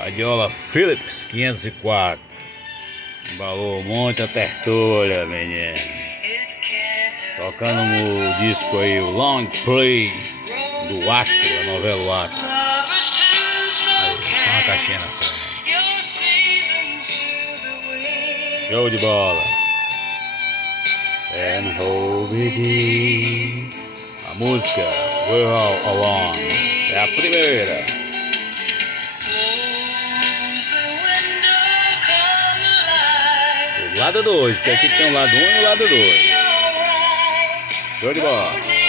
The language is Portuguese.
Radiola Philips 504. Embalou muita tertulha, menino. Tocando o disco aí, o Long Play do Astro, a novela O Astro. Aí, só uma caixinha na frente. Show de bola. And hold me deep. A música We're All Alone é a primeira. O lado 2, porque aqui tem o lado 1 e o lado 2. Show de bola.